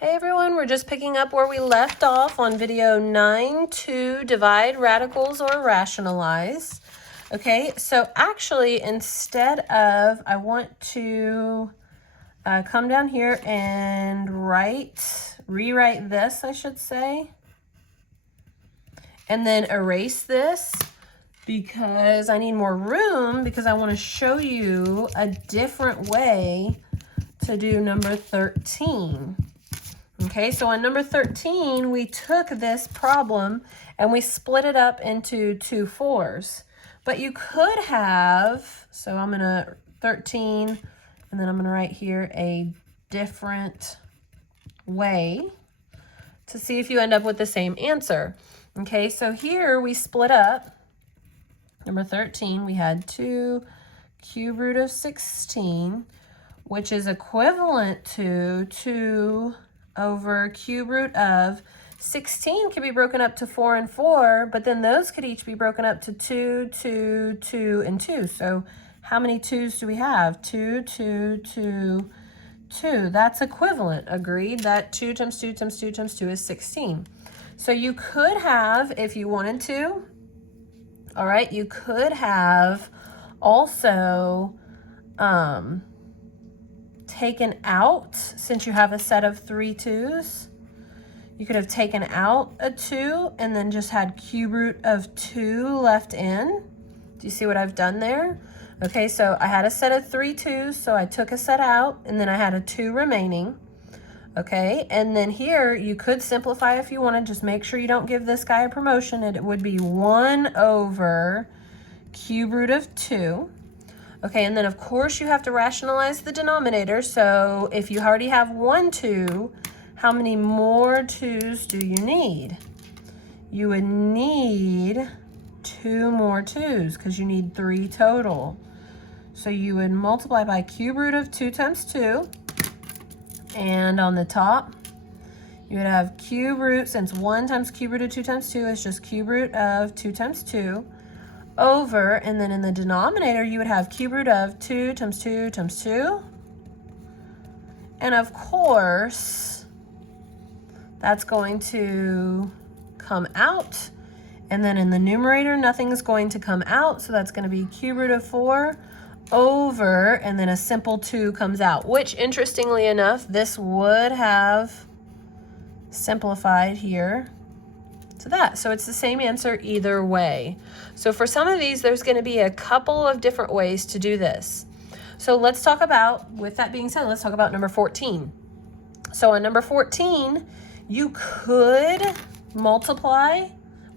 Hey everyone, we're just picking up where we left off on video 9 to divide radicals or rationalize. Okay, so actually instead of, I want to come down here and rewrite this, I should say, and then erase this because I need more room because I want to show you a different way to do number 13. Okay, so on number 13, we took this problem and we split it up into two fours. But you could have, so I'm going to 13, and then I'm going to write here a different way to see if you end up with the same answer. Okay, so here we split up. Number 13, we had 2 cube root of 16, which is equivalent to 2 over cube root of 16 can be broken up to 4 and 4, but then those could each be broken up to 2, 2, 2, and 2. So how many 2's do we have? 2, 2, 2, 2. That's equivalent. Agreed that 2 times 2 times 2 times 2 is 16. So you could have, if you wanted to, all right, you could have also taken out, since you have a set of 3 2's, you could have taken out a 2 and then just had cube root of 2 left in. Do you see what I've done there? Okay, so I had a set of 3 2's, so I took a set out and then I had a 2 remaining. Okay, and then here you could simplify if you wanted. Just make sure you don't give this guy a promotion. It would be 1 over cube root of 2. Okay, and then of course you have to rationalize the denominator. So if you already have 1 2, how many more 2's do you need? You would need 2 more 2's because you need 3 total. So you would multiply by cube root of 2 times 2. And on the top, you would have cube root, since 1 times cube root of 2 times 2 is just cube root of 2 times 2. Over, and then in the denominator you would have cube root of 2 times 2 times 2. And of course, that's going to come out. And then in the numerator, nothing is going to come out. So that's going to be cube root of 4 over, and then a simple 2 comes out, which interestingly enough, this would have simplified here to that. So it's the same answer either way. So for some of these, there's going to be a couple of different ways to do this. So let's talk about, with that being said, let's talk about number 14. So on number 14, you could multiply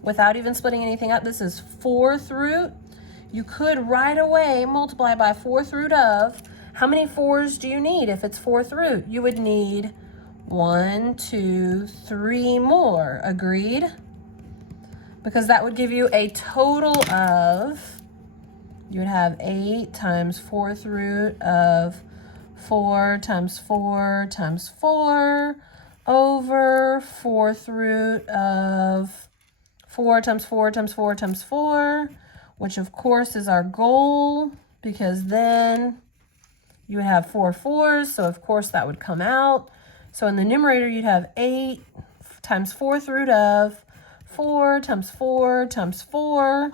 without even splitting anything up. This is 4th root. You could right away multiply by 4th root of, how many 4's do you need if it's 4th root? You would need 1, 2, 3 more. Agreed? Because that would give you a total of, you would have 8 times 4th root of 4 times 4 times 4 over 4th root of 4 times 4 times 4 times 4, which of course is our goal, because then you would have 4 4's, so of course that would come out. So in the numerator, you'd have 8 times 4th root of 4 times 4 times 4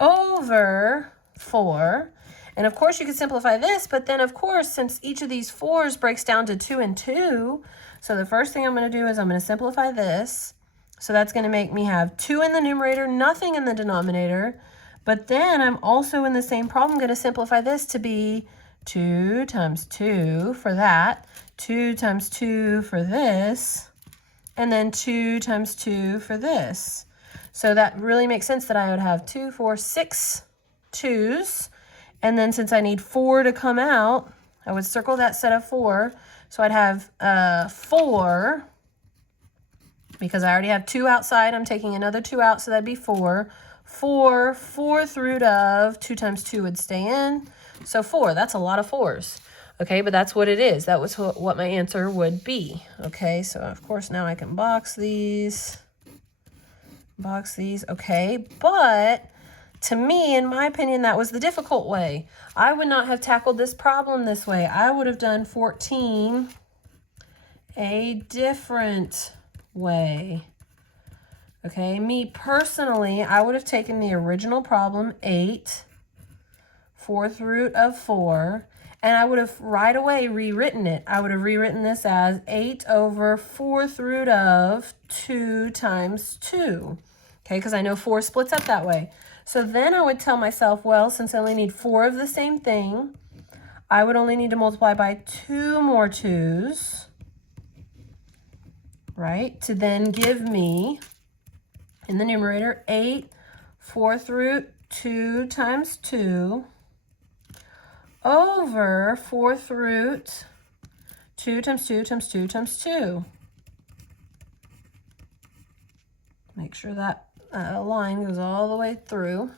over 4. And of course you could simplify this, but then of course, since each of these 4's breaks down to 2 and 2, so the first thing I'm going to do is I'm going to simplify this. So that's going to make me have 2 in the numerator, nothing in the denominator. But then I'm also in the same problem going to simplify this to be 2 times 2 for that, 2 times 2 for this, and then 2 times 2 for this. So that really makes sense that I would have 2, 4, 6 2's. And then since I need 4 to come out, I would circle that set of 4. So I'd have 4, because I already have 2 outside. I'm taking another 2 out, so that'd be 4. 4, 4th root of 2 times 2 would stay in. So 4, that's a lot of 4's. Okay, but that's what it is. That was what my answer would be. Okay, so of course now I can box these. Okay, but to me, in my opinion, that was the difficult way. I would not have tackled this problem this way. I would have done 14 a different way. Okay, me personally, I would have taken the original problem, 8, 4th root of 4, and I would have right away rewritten it. I would have rewritten this as 8 over 4th root of 2 times 2. Okay, because I know 4 splits up that way. So then I would tell myself, well, since I only need 4 of the same thing, I would only need to multiply by 2 more 2's, right, to then give me, in the numerator, 8 4th root 2 times 2 over 4th root 2 times 2 times 2 times 2. Make sure that line goes all the way through.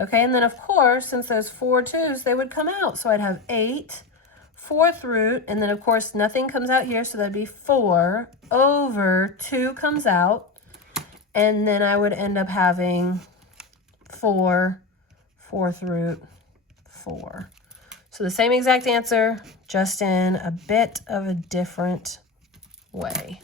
Okay, and then of course, since there's 4 2's, they would come out. So I'd have 8 4th root, and then of course nothing comes out here, so that'd be 4 over 2 comes out, and then I would end up having 4 4th root 4. So the same exact answer, just in a bit of a different way.